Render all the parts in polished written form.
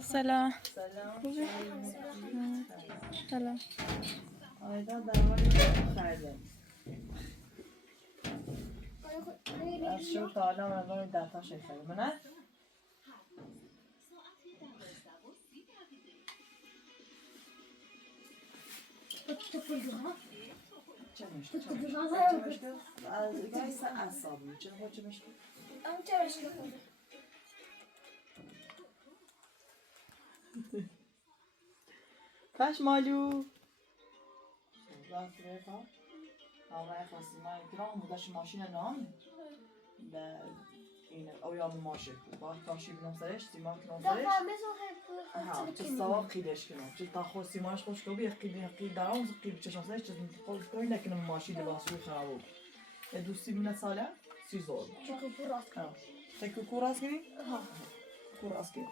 سلام. سلام. سلام. آیدا در حال خرده. از شو تا الان مقدار 10 تا شکر منه. چه مشکل؟ از گایس اعصابی. چه مشکل؟ کاش مالو. زنده تا. آمای خاصی من کلام مدش ماشین نام. به این اویام ماشین. با کاشی بنام سرش سیمان کنم سرش. ها تستوا قیدش کنم. چه تا خو سیمانش خوش کبی قید دارم قید چشم سرش چه خود کوی نکنم ماشین لباسوی خرابو. دوستی من ساله سیزور. تکو کوراس کنی؟ ها. کوراس کنی.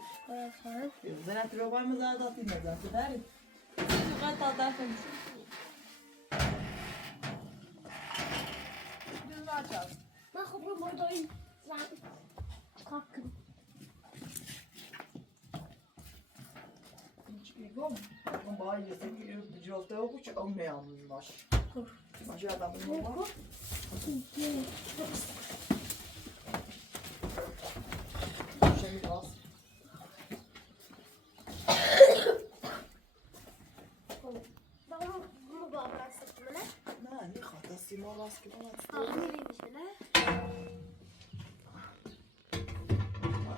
زنت رو باید مزاداتی نزد. داری؟ چقدر تا دفعه میشه. من خب رو مردایی زن کاکن من باید یه سکی جلوته و بچه اون میام باش ماشی آدم بودیم با شمی راست نه یه خاطر سیما راست که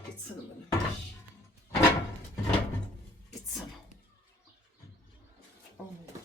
gitsene bana. Gitsene. Olmuyor.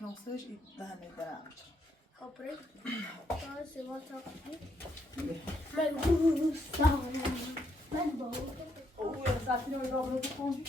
Knasig i det här med bränt. Hoppar in. Ja, se vad jag men bara. Jag satt nu i dagen på kom.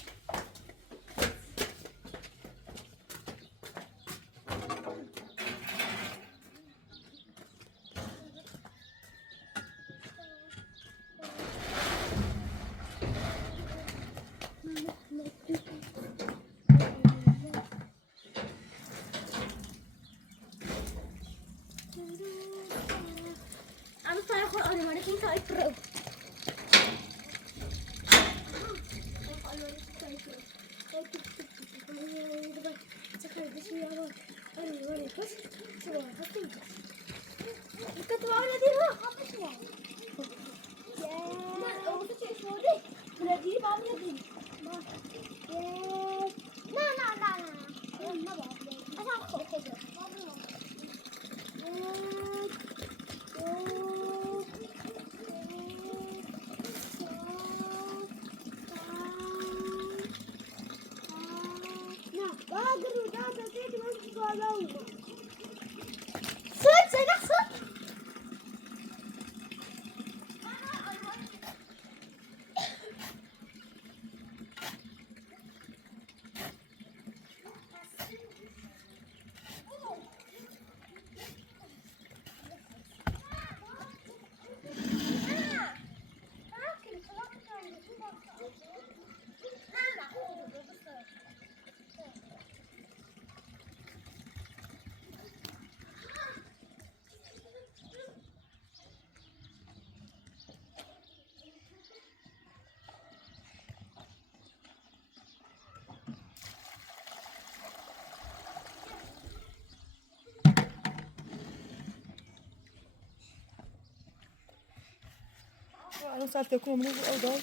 أنا صارت أكون من الأوضاع.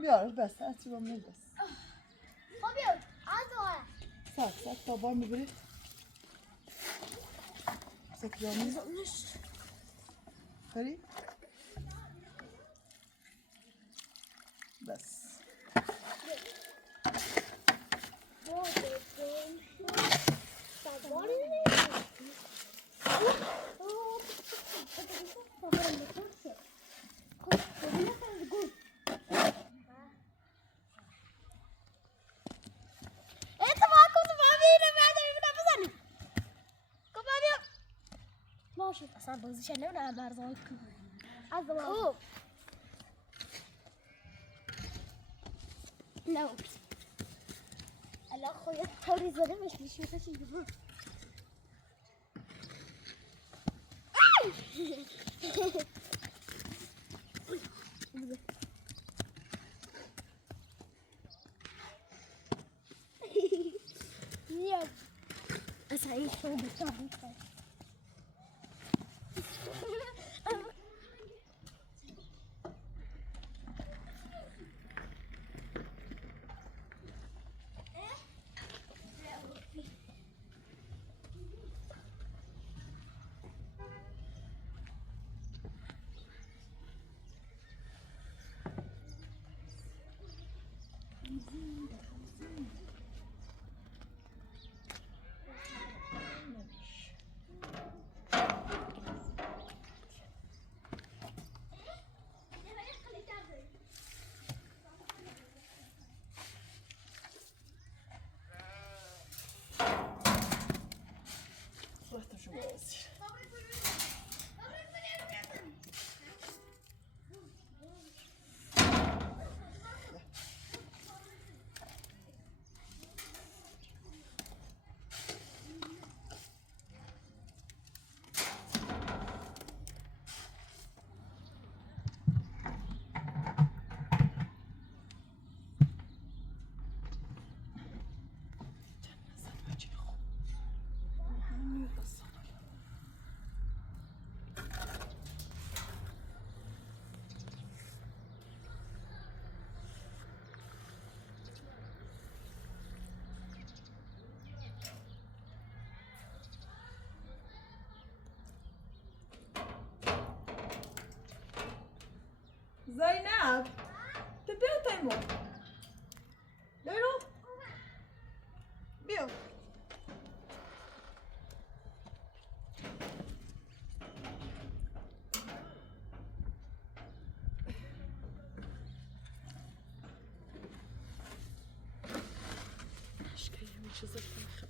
بیار بس هرچی با میل بس خب بیا از سک تا بار میبری سک یا میز خری بس اصلا بازیش نمیدونم برزای از خوب نه الان خویت طوری زده بشنیش میشه چی بود نیاد اصلا این شو بسازم صورتشو بازیر زینب بیا تیمو برو بیا اشکایی میشه زفت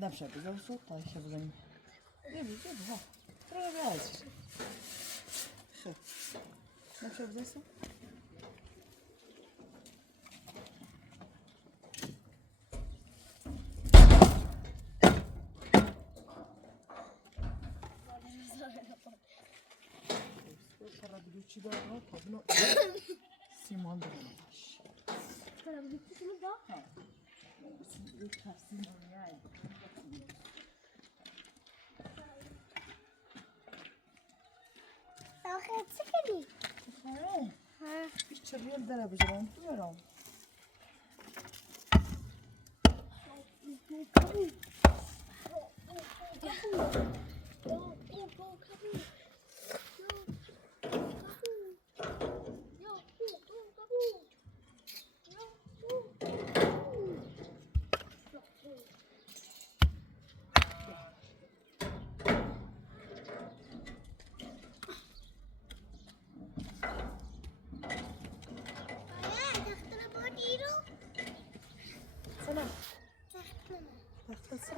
نمیشه بذار صوت تایشه بزنیم بیا ها ترا بیازی خب نمیشه بذار صوت ترا بلوچی داره تا بنو سیمان داره ترا بلوچی شنو دا؟ ها بلوچ سیمان یای آخه چی کنی؟ ها بیشتر بیام داره بجرم بیارم تختصر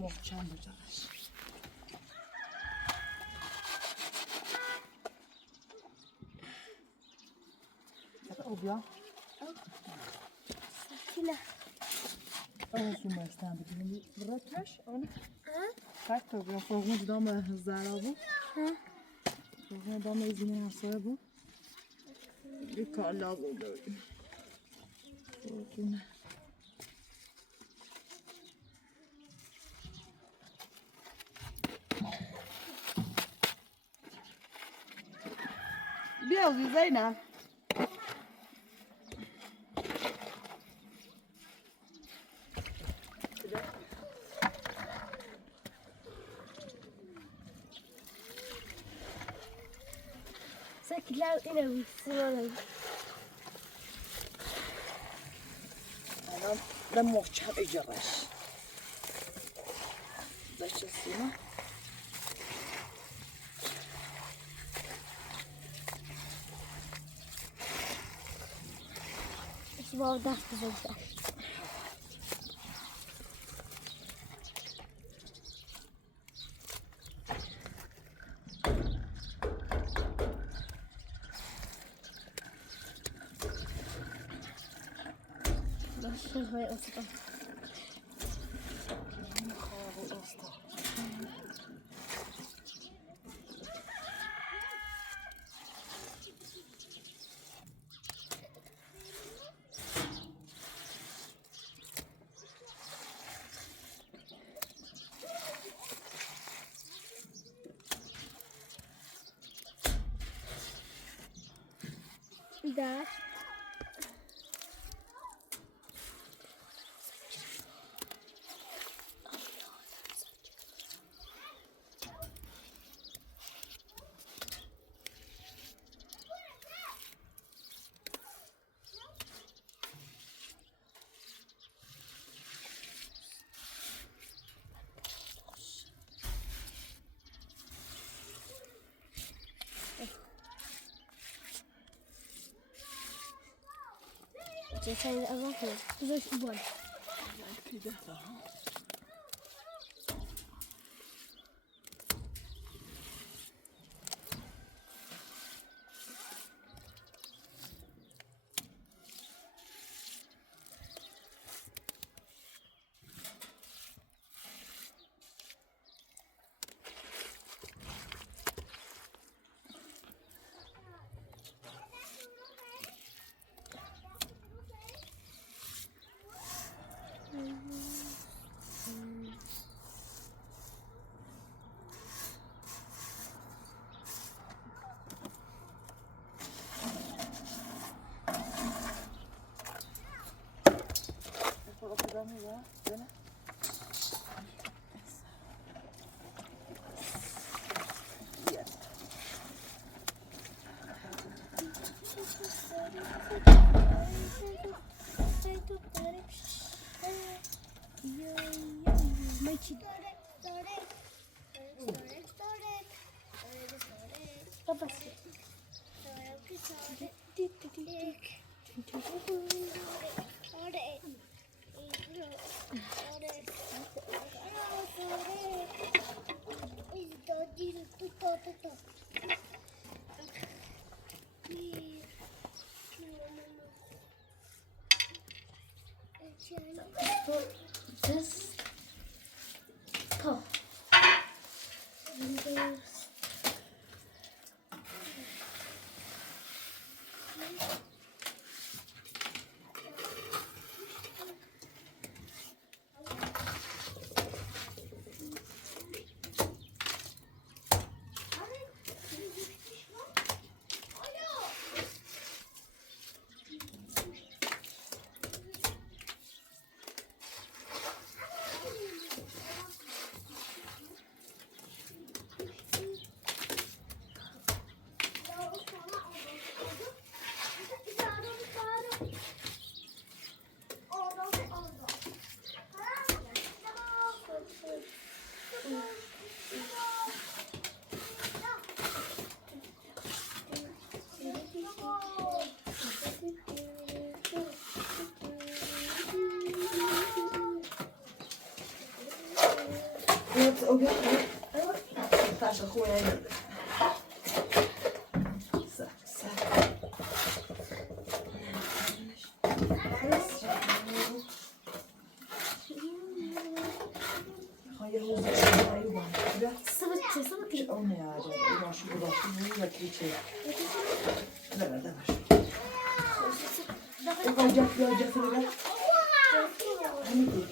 محکم بجارش او بیا سکینه شو مستم بگیریم براتش اون tak to ja fogom doma zárovu. Fogom doma izini na sobu. I kalla bude. Fogom. بیا زینب. سکیلا اینو میسونم. الان به محکم اجارش. داشته سینا. با دست بزن. شوی استا. خواب استا. بیدار. جسد اضافه بزرگ بول. پیدا. Dene. اوكي تعش اخويا يلا Onu ya, şu bulaşık bunu da keçe. Ne var? O bacak ver. Hani bu.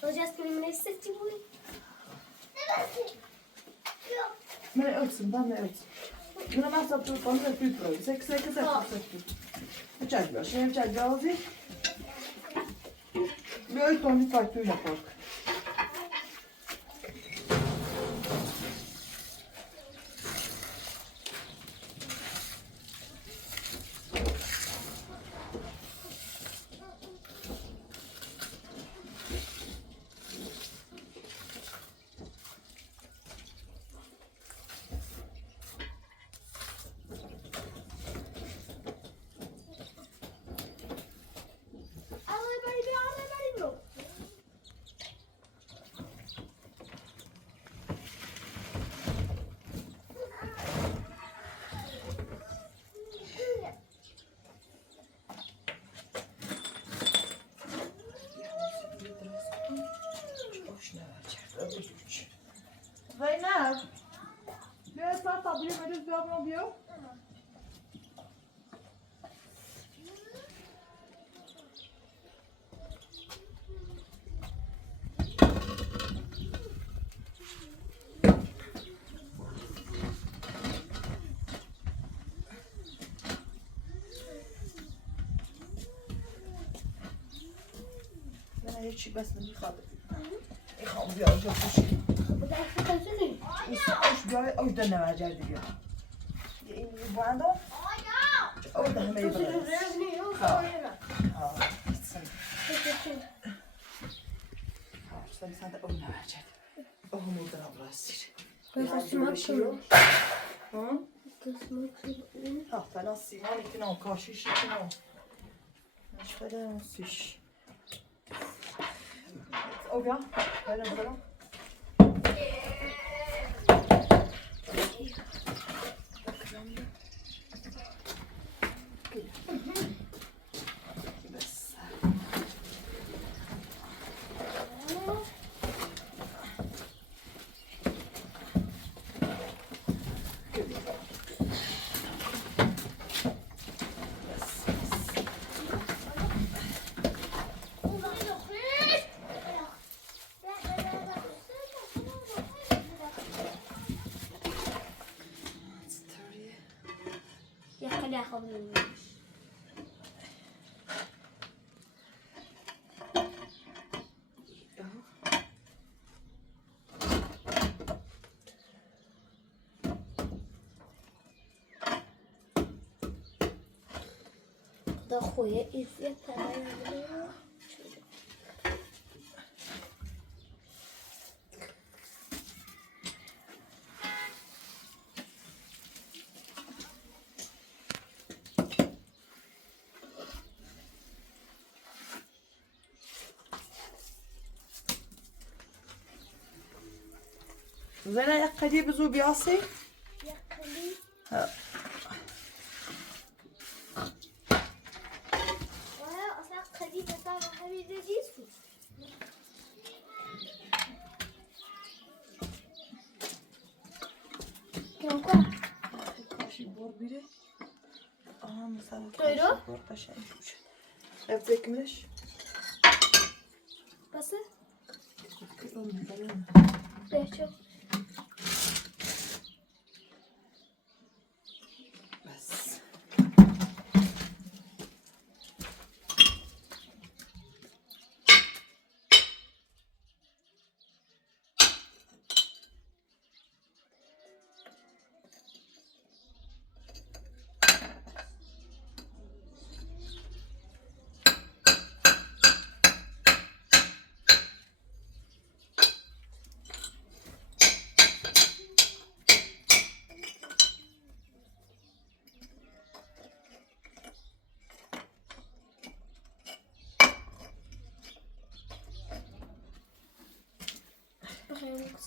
Hocam benim ne seçti bu? Men ölsün, ben ölsün. Buna ben saptırıp bana da büyük böyle. Sekiz. Uçak şey uçak gazi. Böyle tonlu farklıyla kork. Zeynep. Bir sen tabliye veririz bir abla diyor. Ben hiç bas mı yıkadım. Yıkadım bir acı kuşu. Oş bir oş da ne verecek diyor. Bu anda orada hemen yapalım. Ha, gitsin. Sen de onu verecek. Onu da abrasır. Ha, falan siman ikna kaşiş ikna. Hiç falan siş. Oga, falan. يا خبرني ده اخويا ازاي تعمل زين يا قدي بزو بياسي يا قلي وانا اصلا قدي بتاع حبيبي جيسو كم كم kaşı bor biri. Aha mesela Buyurun. kaşı bor kaşı. Evet kimmiş? بس Onu bilelim. بيشو Bas.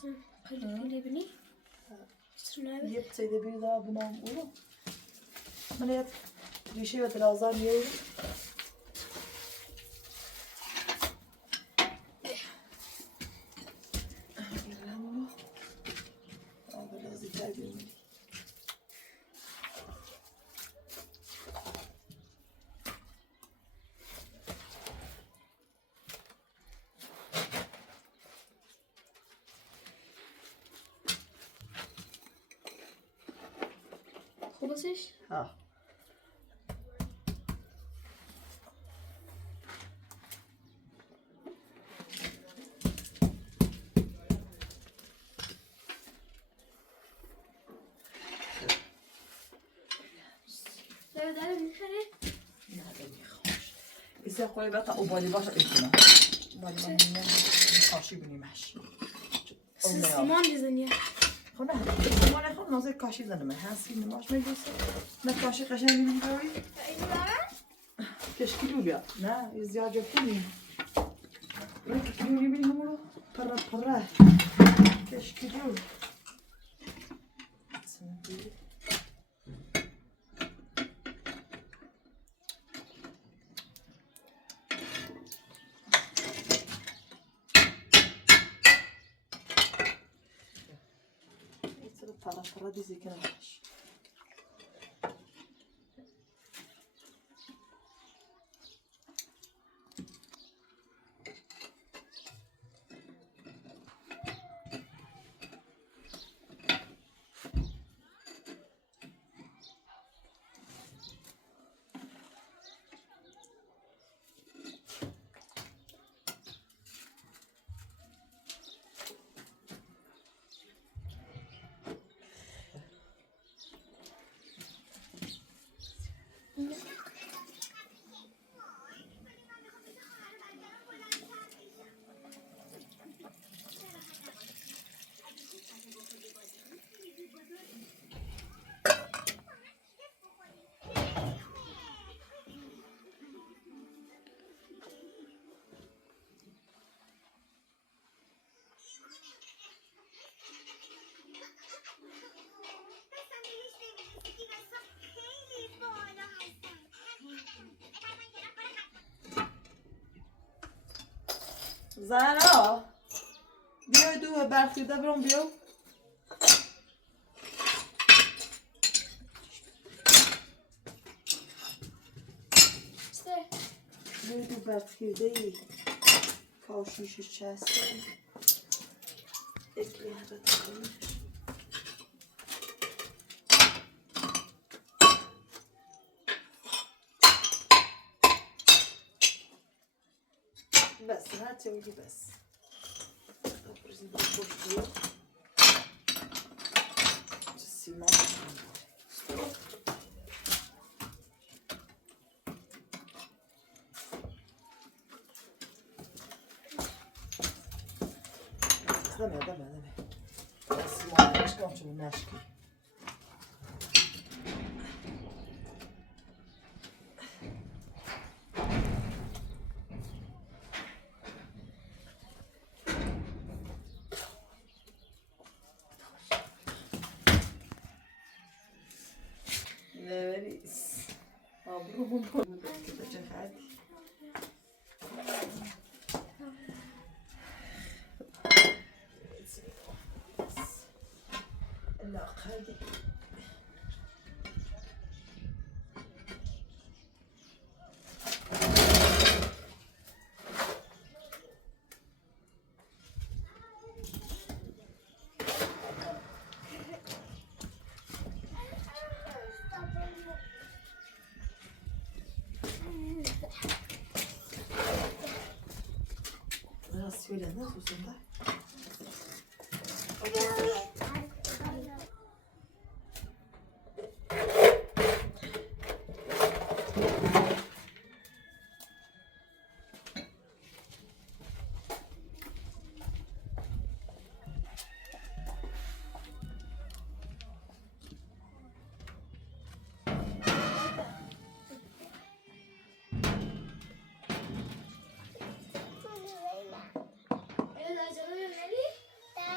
Sen kalifeli beni. Şuna یه بتیده بری daha bunam oğlum. Hani hep bir şey var birazdan yiyelim. Biraz yeter bir. خلاصش؟ Ha. لا ده میخره؟ İse koy ve ta obali başa etme. Obali ne kaşı binimş. سیمان بزنی. خونه ما نخوام نازک کاشی زنم هستی نماش میگوسه نه کاشی قشنگ نمیگویی اینو دارم؟ کشکی لولیا نه زیاد جفتونی برای کشکی لولی بینی همونو پره پره کشکی لول para dizer que não acho. زهرا بیای دو برخیده برام بیو İşte. بیای دو برخیده ای کاشیش چسته اکلی حدت کنیش بس هر چه میگی بس برزیم برو خوش بیو سیمان دمه سیمان نشکم چون نشکی Neredeyiz? Abrumun konu bekleyecek hadi. لا hadi. Biraz söyle ne olsun da?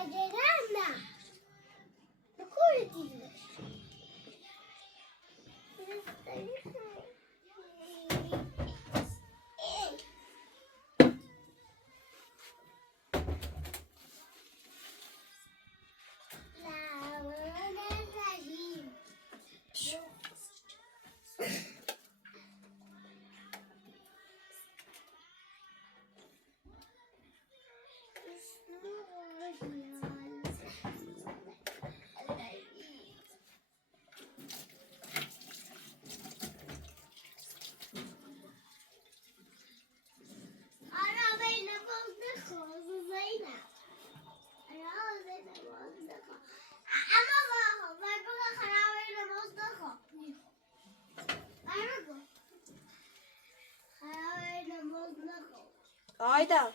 Acele Hayda.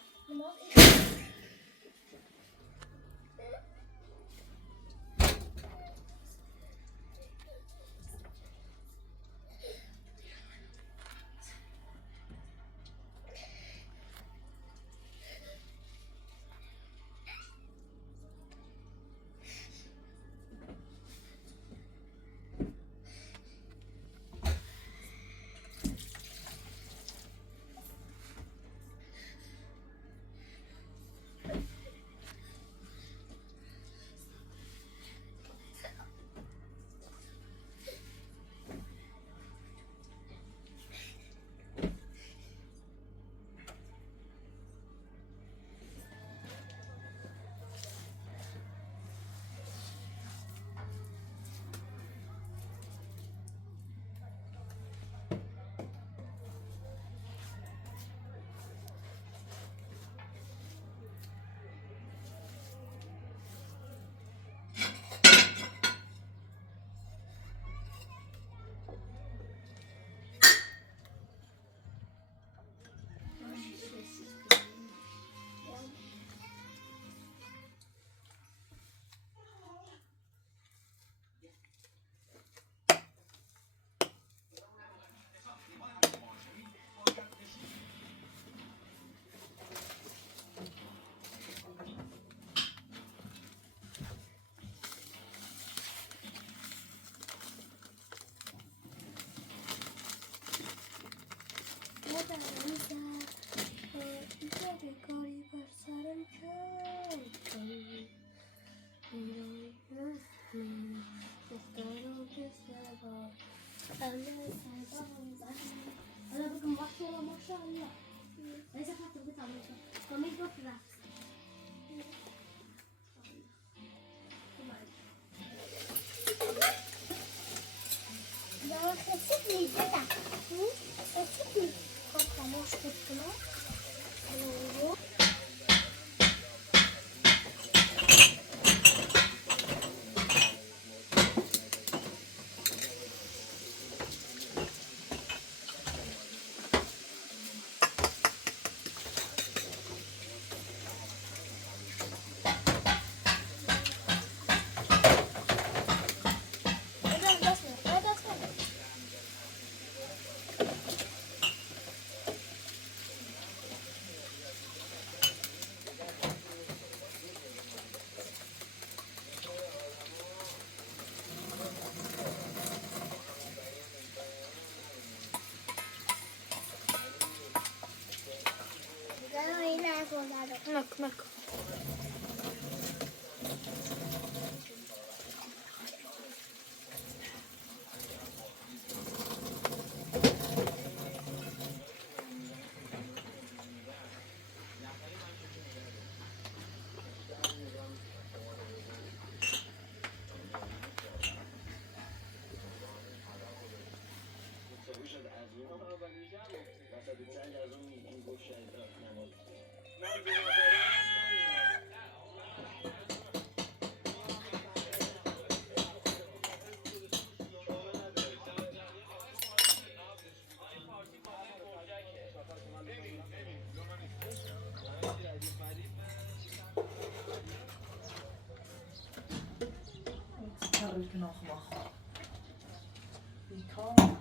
کاری بر سرم کرد دخترم پسر با حالا بگم وقتی الله ماشاءالله ليس حتى بقطع منك قميص بكرة لو خسيتني جدع خسيتني خموش كتنا مك Karel nachmachen. Wie kann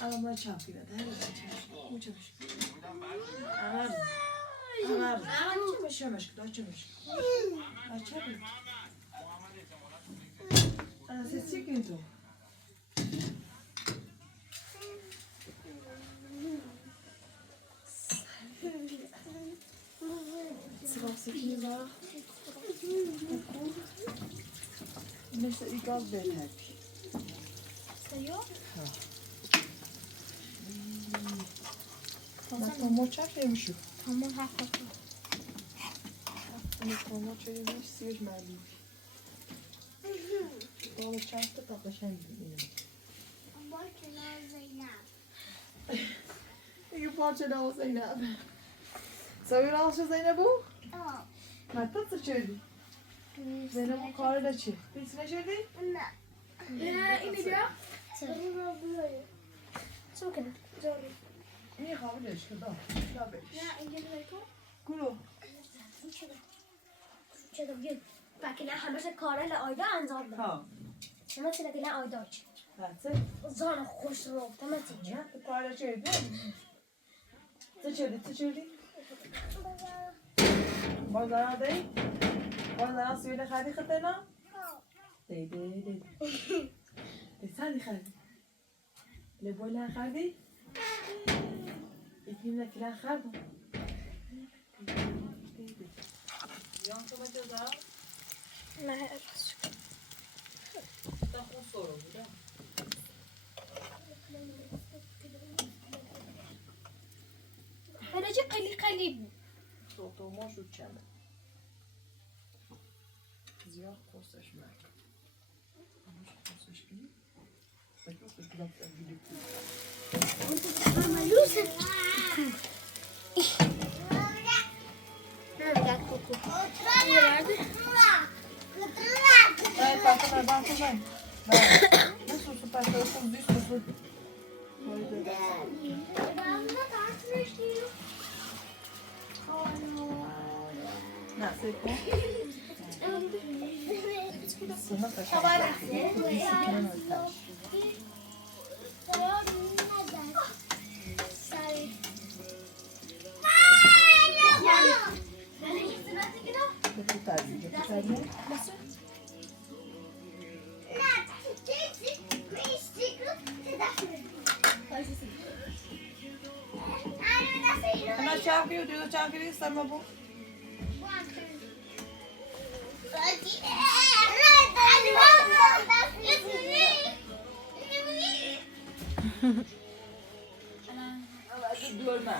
Ama çarpıyor. Mucho açmış. Açabilir. Sesi güldü. Sırası kimi var? Mesela bir gaz verir. Sayıyor. Bak moçak yemişim. Tamam hakikaten. Moçak yemiş, siyaj merdi. Doğru çarptı tatlaşan gibi. İyi parçalı ol Zeynep. Sayıyor alışa Zeynep bu? Hatta sıçırdı. Zeynep bu karı da çı. Birisine çırdı? İni diyor. Çok güzel. İyi kabul et şu da. Ya beş. İngilizce ko. Kuru. چرا بگید فکر همش کارا لایدا انجام داد Ha. شما چرا دیگه آیدا چی That's it. زان خوش رو تمام Ya bu karı da çırdı. Sıçırdı. Bazara değil. Bazara suyunu خریدی خطنا؟ دی. سری خریدی. لبولا خریدی؟ یکی نکیلا خریدم. Yan sana ceza. نه Da خون sorun bu da. هرجی قلیل Soğutma şu çeme. Ziyah kosteşmek. Kosteşmek. Peki o kadar sevgili. Evet, ben. Nasıl süper tarafım düz süper. Nasıl bu? Sana taşıyor. Ana çarpıyor diyor, çarpıyor istemem bu. Görme.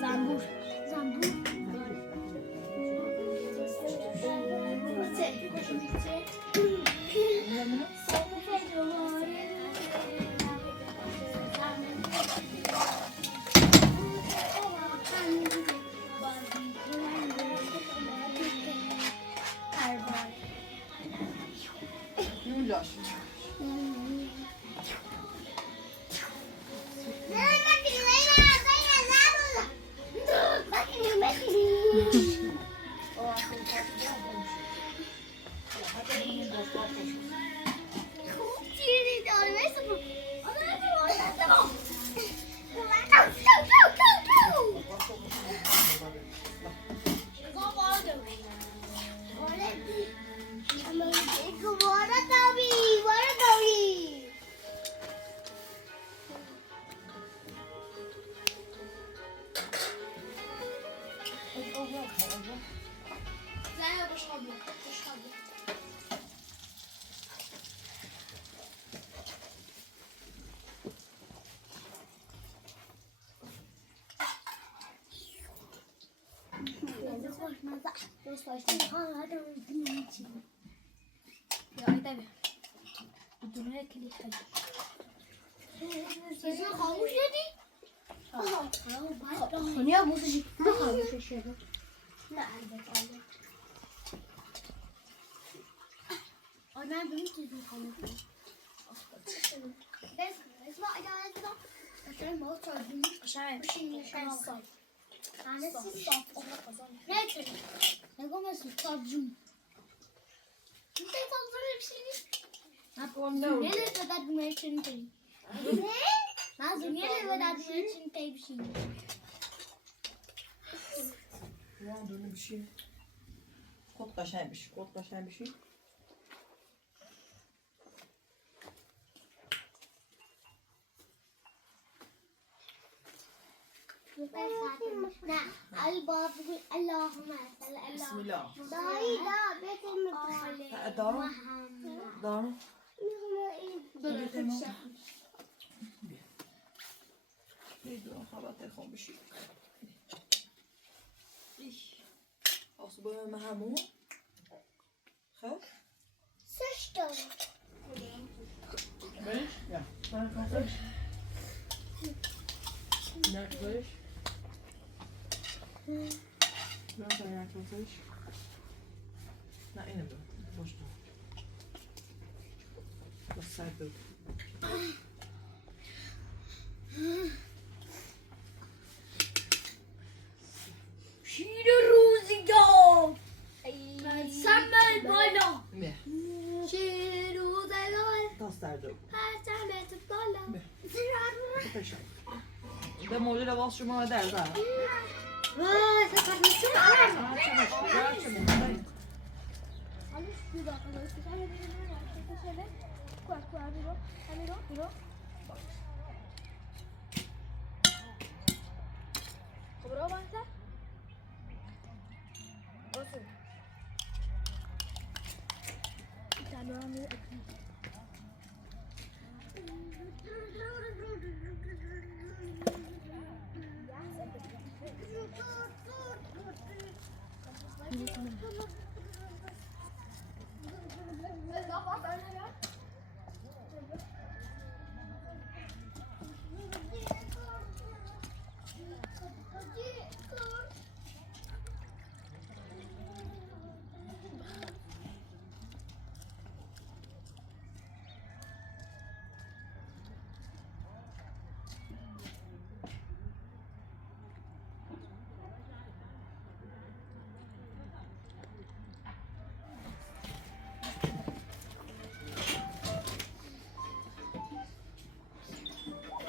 زنبور Gül aşkım. چیزی داره مثل خاموش شدی؟ خونیا موزیک خاموش شده. نه البته آدم ببین چیزی خاموش شد اسمع ادامه بدم مثلا ما تازگی بشینی شما صاف همه چیز صاف نه چرا نگو مثل تابجون انت تنظر بشینی زنیه li بدد میشین تی نه زنیه li بدد میشین تی بشینی Ya böyle bir şey. Kot kaşaymış. Kot kaşay bir şey. نه الباب اللهم صل على Bismillah. دایی دا بتون Dara. Dara. Neydi o? Haber telefon bir şey. Aslı böyle همون. خب. سش داره Beş. Ya. Ben kalkış. Nerede beş? Nerede yaklaşış? Ne yine bu? Boş dur. Bak sayfa. شیر روزگار سمل بالا Ne? شیر روزگار Tas derdi. پرچمت بالا Ne? زرار Teşekkür. De modele bas şu bana derdi ha. وای سپس Gerçekten. Alice cuida con lo speciale di Renata, qua, miro. Come lo avanza? Osu. Allora mi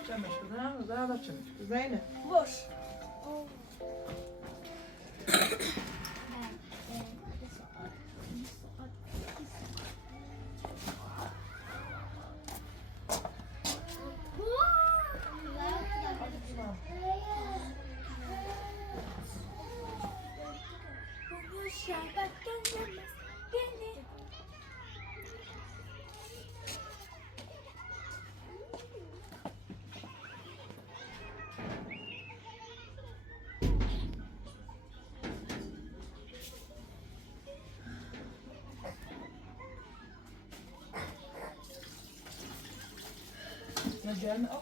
Çamış kızım. Daha da çamış. Zeynep. boş. Necel mi? Al.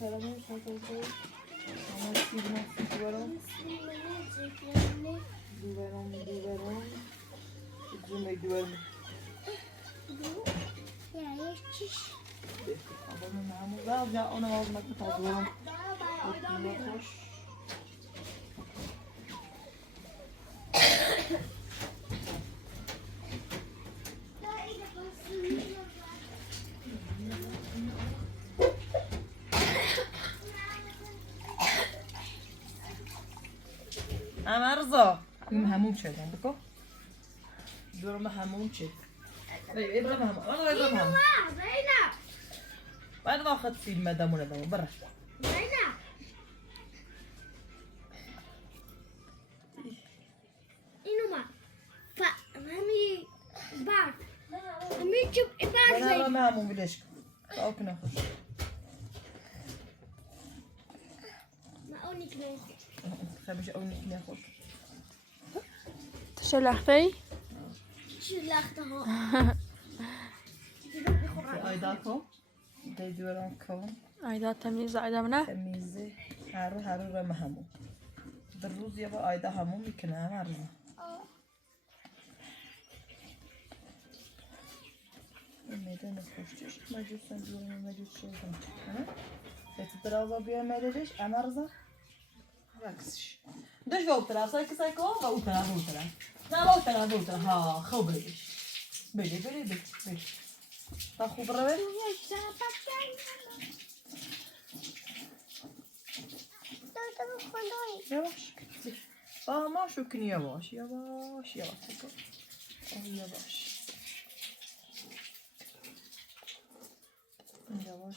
کلمه ساتوکو اما سیگما دوبارم دوبارم زومه دوبارم Yani çiş. Abone olmayı ve ya ona almak mı tazlarım. Hoş. اما رضا این هموم شدن بکو دورم هموم چه ابراهیم هموم ابراهیم هموم Zeynep. بعد واخد فیلم دمونه برا Zeynep. اینوما همی بار همی چوب بار من زید ابراهیم هموم بیلش خاک نخوش ما اونی کنید خبیش اونی کنی خود تشلحتي؟ چی لخته ها ayda ko دیدورم کن ayda temiz ayda منه تمیزه هر رو هموم در روز یه با ayda هموم میکنه هر روز میدان خوشش مجلسن دیوانه مجلس شدم ها درازا بیا مدلش اما رضا عکسش دش و اون طرف سایک سایکو و اون طرف نه اون طرف ها خوب بدش بده تا خوب روه yavaş ama şu günü yavaş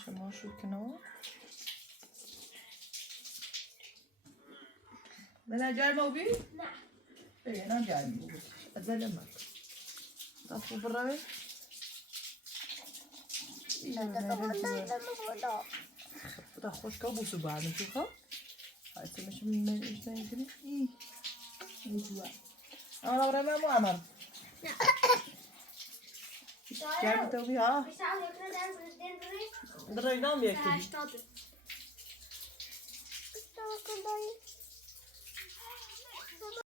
ama şu günü ben acayip mi abi? Ne? Ben acayip mi abi? Azelem bak. Tafu brave. Da hoş kabusu bana şu ha. Haydi ben işte gideyim. İyi. Güzel. Ama brave mi amar? Gel tabii ha. Draydan bir ekledim.